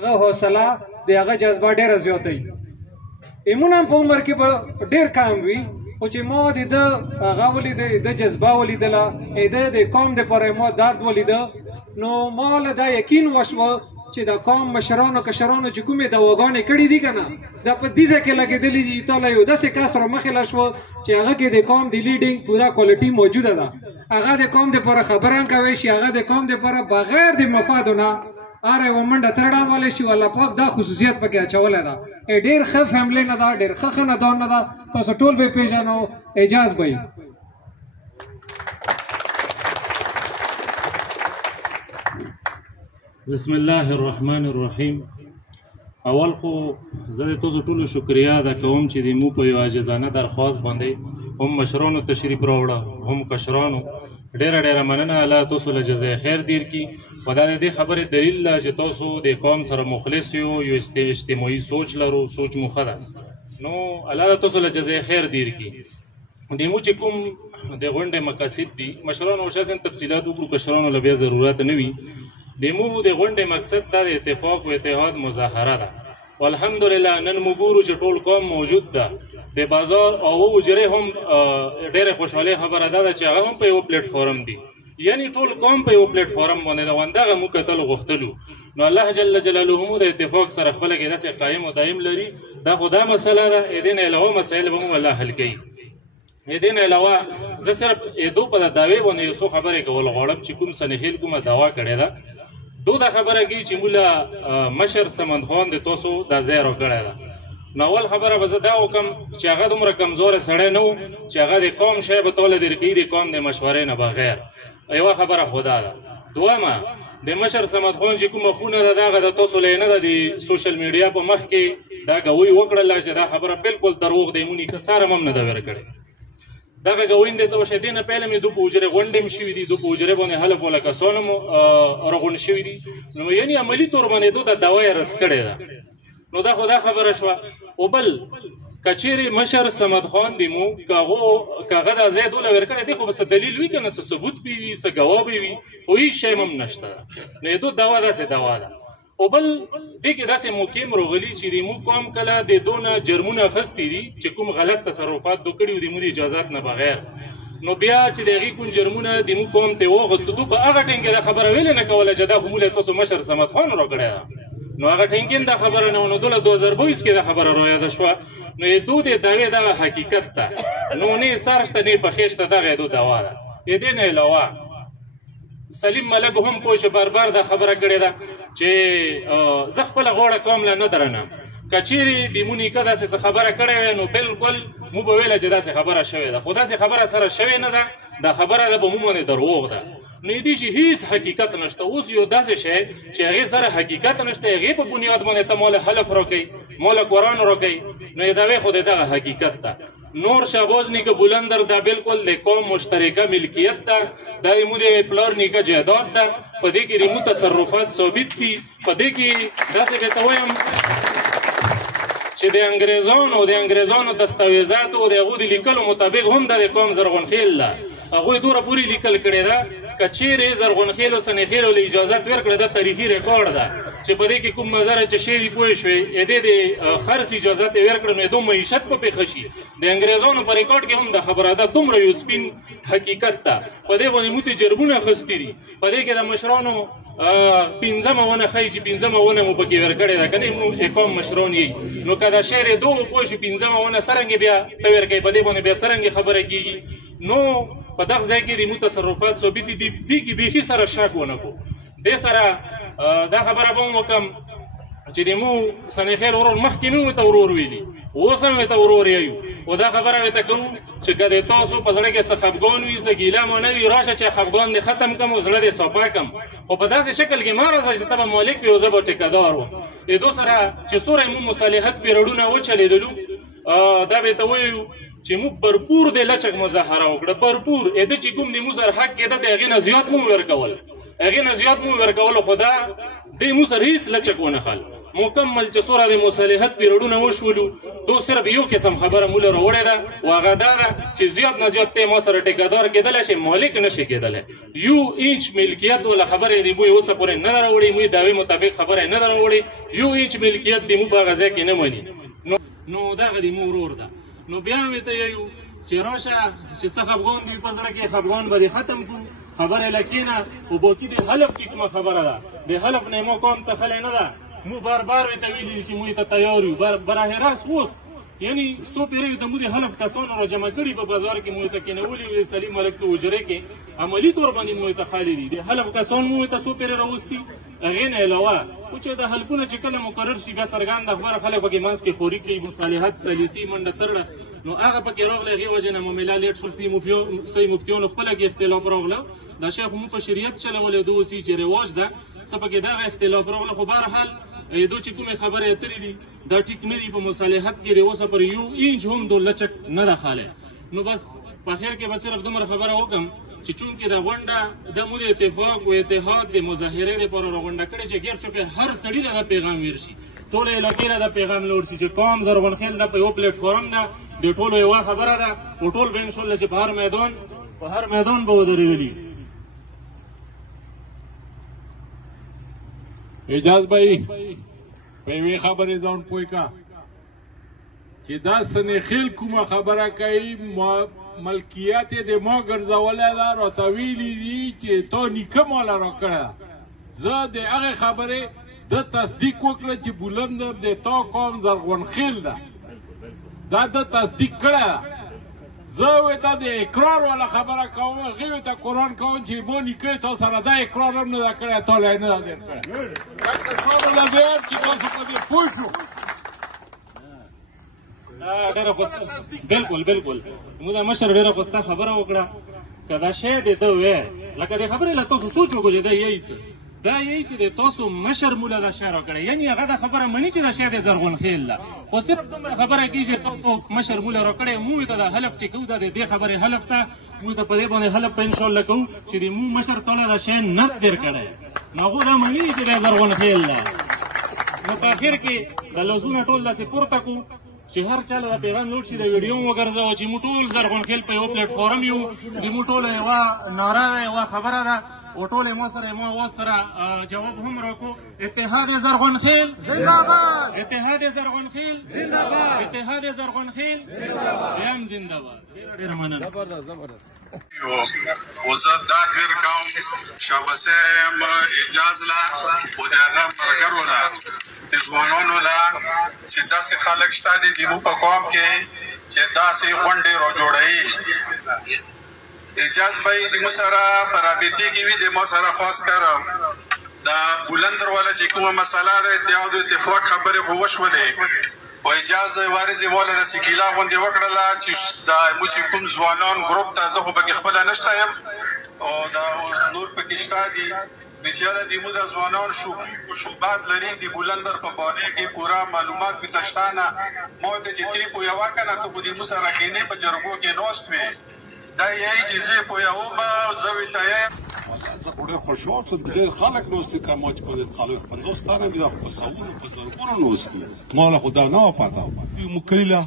هغه حوصله د هغه جذبه ډېره زیاته وي. ایمون هم په عمر کې به ډېر کم وي، خو چې ما د ده هغه ولیده، د جذبه ولیدله، د قوم دپاره ما درد ولیده، نو ما له دا یقین وشوه چې د قوم مشرانو کشرانو چې کومې دواګانې کړي دي که نه، دا په دې ځای کې لګېدلي دي. تاله یو داسې کس را مخې له شوه چې هغه کې د قوم د لیډینګ پوره کوالټي موجوده ده. هغه د قوم دپاره خبره هم کوی شي، هغه د قوم دپاره بغیر د مفادو نه هر یوه منډه ترړاولی شي. الله پاک دا خصوصیت پکې اچولی ده. ډېر ښه فیملی نه ده، ډېر ښه خاندان نه ده. تاسو ټول به یې پېژنو. اجاز به بسم الله الرحمن الرحیم. اول خو زه د تاسو ټولو شکریا ادا کوم چې د مو په یو عاجزانه درخواست باندې هم مشرانو تشریف راوړه، هم کشرانو. ډېره ډېره مننه. الله تاسو له جزای خیر دیر کړي. او دا د دې خبرې دلیل ده چې تاسو د قوم سره مخلص یو اجتماعي سوچ لرو، سوچ مو ښه ده. نو الله تاسو له جزای خیر دیر کړي. د مو چې کوم د غونډې مقاصد دي، مشرانو شخصا تفصیلات وکړو، کشرانو له بیا ضرورت نه وي. د مو د غونډې مقصد دا د اتفاق و اتحاد مظاهره ده. والحمدلله نن مو ګورو چې ټول قوم موجود ده. د بازار او اجرې هم ډېره خوشحالي خبره ده چې هغه هم په یو پلیټ فارم دي، یعنی ټول قوم په یو پلیټ فارم باندې ده. همدغه موږ کتل غوښتلو. نو الله جل جلاله مو د اتفاق سره خپله کې داسې قایم و دایم لري. دا خو دا مسله ده. دې نه علاوه مسایل به مو الله حل کوي. دې نه علاوه زه صرف دو په دعوې باندې یو څو خبرې کول غواړم چې کوم سنهیل کومه دعوا کړې ده. دو دا خبره کوي چې مولا مشر سمند خان د تاسو دا ځای راکړی ده. نو اول خبره به زه دا وکړم چې هغه دومره کمزوره سړی نه و چې هغه د قوم شی به تاله در کوي د قوم د مشورې نه بغیر. یوه خبره خو دا ده. دویمه، د مشر سمند خان چې کومه خونه ده دغه د تاسو لی نه ده د سوشل میډیا په مخ کې دا ګوی وکړله چې دا خبره بالکل دروغ دی. مونې ساره هم نه ده ورکړې. دغه ګوین دی ته وشي. دې نه پهله مې دو په حجرې غونډې هم شوي دي، دو په حجرې باندې هلف والا کسان هم راغونډ شوي دي. نو یعنې عملي طور باندې دو ته دعوا یې رد کړې ده. نو دا خو دا خبره شوه. او بل که چیرې مشر سمد خان دی مو که هغه دا ځای دوله ورکړی دی، خو به څه دلیل وي که نه، څه ثبوت به وي، څه ګواه به وي، خو هېڅ شی هم نشته ده. نو د دو دعوا داسې دعوا ده. او بل دې کې داسې موقع هم راغلي چې د موږ قوم کله د دونه جرمونه اخیستي دي چې کوم غلط تصرفات دو کړي وو د موږ د اجازات نه بغیر. نو بیا چې د هغې کوم جرمونه د موږ قوم ته واخیستو، دو په هغه ټایم کې دا خبره ویلې نه کوله چې دا خو موږ له تاسو مشر سمد خان راکړی ده. نو هغه ټایم کې دا خبره نه وه. نو دوله 2022 کې دا خبره رایاده شوه. نو دو د دعوې دغه حقیقت ده. نو نه سر شته نه پخې شته، دغه دو دعوا ده. د دې نه علاوه سلیم ملک هم پوه شه بار دا خبره کړې ده چې زه خپله غاړه کوم له نه درنم. که چیرې د مو نیکه داسې څه خبره کړې وی نو بالکل مو به ویله چې داسې خبره شوې ده، خو داسې خبره سره شوې نه ده. دا خبره ده په مو باندې دروغ ده. نو دې شي هیڅ حقیقت نشته. اوس یو داسې شی چې هغې سره حقیقت نشته، هغې په بنیاد باندې ته موله حلف راکوي، موله قرآن راکوي. نو د هغې خو د دغه حقیقت ده. نور شهباز نیکه بلندر دا بالکل د قوم مشترکه ملکیت ده. دا د مو د پلار نیکه جایداد ده. په دې کې د مو تصرفات ثابت دي. په دې کې داسې به ته وایم چې د انګریزانو دستاویزاتو او د هغو د لیکلو مطابق هم دا د قوم زرغونخیل ده. هغوی دوره پورې لیکل کړې ده که چیرې زرغونخیل او سنیخیلو له اجازت ورکړه، دا تاریخي ریکارډ ده چې په دې کې کوم مزاره چې شی دي پوه شوې دې د خرڅ اجازت یې ورکړه. نو دو معیشت په پېښه شي. د انګریزانو په ریکارډ کې هم دا خبره ده. دومره یو سپین حقیقت ده. په دې باندې موږ تجربونه اخیستي دي. په دې کې د مشرانو 15مه ونه ښایي چې 15مه ونه مو پکې ورکړې ده که نه، موږ قوم مشران یې. نو که دا شعر یې دغو پوه شو 15مه ونه څرنګې بیا ته ورکوي، په دې باندې بیا څرنګې خبره کېږي. نو په دغه ځای کې د مو تصرفات ثابت دي. دې کې بیخي سره شک ونه کړو. دې سره دا خبره به هم وکړم چې د مو سنیخیل ورور مخکې مې ورته ورور ویلي، اوس هم ورته ورور یو. او دا خبره ورته کوو چې که د تاسو په زړه کې څه خفګان وي، څه ګیله مو نه وي، راشه چې خفګان دې ختم کړم او زړه دې صفا کړم. خو په داسې شکل کې مه راځه چې ته به مالک وي او زه به ټیکهدار وم. د دو سره چې څومره مو مصالحت پیرډونه وچلېدلو، دا به ته وایو چې موږ برپور د لچک مظاهره وکړه. برپور د چې کوم د مو سره حق کېده د هغې نه زیات مو ورکول، هغې نه زیات مو ورکول. خو دا د مو سره هېڅ لچک ونه خل. مکمل چې څوره د مصالحت پیریډونه وشولو دو صرف یو قسم خبره موږ راوړې ده او هغه دا ده چې زیات نه زیات ته ما سره ټیکادار کېدلی شي مالک نشي کېدلی یو انچ ملکیت ولا خبره دی موږ اوسه پورې نه ده راوړې موږ دعوې مطابق خبره نه ده راوړې یو انچ ملکیت دی موږ په هغه ځای کې نه مني نو دغه دی موږ ورور ده نو بیا مې ته یو چې راشه چې څه خفګان دی په زړه کې خفګان به دې ختم کړو خبره لکینه او باقي د حلف چې کومه خبره ده د حلف نه مو قوم ته خلی نه ده مو بار بار ورته ویلي چې موږ ته تیار یو براه راست اوس یعنی څو پیرې د موږ د حلف کسانو را جمع کړي په بازار کې موږ ته کېنولي وي سلیم ملک په حجرې کې عملي طور باندې موږ ته خالي دي د حلف کسان موږ ته څو پیرې راوستي هغې نه علاوه خو چې د حلفونه چې کله مقرر شي بیا څرګنده خبره خلک پکې منځ کې خوري کوي مصالحت سلیسي منډه ترړه نو هغه پکې راغلی هغې وجې نه معامله لیټ شول صحیح مفتیانو خپله کې اختلاف راغله دا شیخ مو په شریعت چلولی ده اوس چې رواج ده څه پکې دغه اختلاف راغله خو بهرحال دو چې کومې خبرې اترې دي دا ټیک نه دي په مصالحت کې د اوسه پر یو انچ هم دو لچک نه ده خالی نو بس په اخر کې به صرف دومره خبره وکړم چې چونکې د غونډه د مو د اتفاق و اتحاد د مظاهرې دپاره راغونډه کړې چې ګیر چوکې هر سړي له دا پیغام ویر شي ټوله علاقې له دا پیغام لوړ شي چې قوم زرغونخیل ده په یو پلیټفارم ده د ټولو یوه خبره ده او ټول به انشاءالله چې په هر میدان به ودرېدلي اجاز بھائی په یوې خبرې ځان پوه کا چې دا سنخیل کومه خبره کوي ملکیت یې د ما ګرځولی ده راته ویلي دي چې تا نیکه ماله راکړې ده زه د هغې خبرې د تصدیق وکړه چې بولندر د تا قوم زرغونخیل ده دا د تصدیق کړی ده زه ورته د اقرار والا خبره کوم هغې ورته قرآن کوم چې ما نیکه تا سره دا اقرار هم نه ده کړی تا لا یې نه ده در کړی دا کسانو له ویم چې تاسو په دې پوه شو بالکل موږ د مشر ډېره خوسته خبره وکړه که دا شی د ده وی لکه د خبرې له تاسو سوچ وکړو چې دا یی څه دا یی چې د تاسو مشر موله دا شی راکړی یعنې هغه دا خبره مني چې دا شی د زرغونخیل ده خو صرف دومره خبره کوي چې تاسو مشر موله راکړی موږ ته دا حلف چې کوو دا د دې خبرې حلف ته موږ ته په دې باندې حلف په انشاءالله کوو چې د مو مشر تاله دا شی نه در کړی نو هغو دا مني چې دا زرغونخیل ده نو په اخر کې دا لفظونه ټول داسې پورته کړو چې هر چا له دا پیغام لوټ شي د ویډیو هم وګرځوه چې موږ ټول زرغونخیل په یو پلیټفارم یو د موږ ټوله یوه ناره ده یوه خبره ده او ټول ما سره جواب هم راکړو اتحاد زرغونخیل زنده‌باد اتحاد زرغونخیل زنده‌باد اتحاد زرغونخیل هم زنده‌باد ډېره مننه وزه دا ډېر کوم شابسه یم اجاز له او د هغه ملګرو له د ځوانانو له چې داسې خلک شته دي د موږ په قوم کې چې داسې غونډې راجوړوي اجاز به د مو سره په رابطې کې وي د ما سره خاص کر دا بولندر والا چې کومه مسله ده د اتفاق خبرې خو وشولې و اجازه وارزي مولا د سکیلا غونډې وکړله چې دا مو چې کوم ځوانان ګروپ ته زه خو پکې خپله نشته یم او دا نور پکې شته دي بسیاره د مو د ځوانان شوبات لري د بولندر په باره کې پوره معلومات پې شته نه ما ته چې تی پوهوه که نه ته خو د مو سره کښېنې په جرګو کې ناست وې دا یایي چې زه یې پوهوم زه ورته یم زه خو ډېر خوشحال شوم ډېر خلک ناست دي که ما چې په څلوېښت پنځوس تنه دي دا خو په سوونو په زرګونو ناست دي ما له خو دا نه وه پته موږ کلي له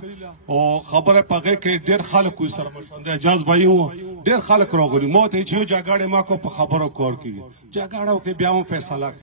او خبره په هغې کې ډېر خلک وو سره مشوند اجاز بهي وو ډېر خلک راغلي ما ته چې یو جګړې ما کو په خبرو کار کېږي جګړه وکړې بیا هم فیصله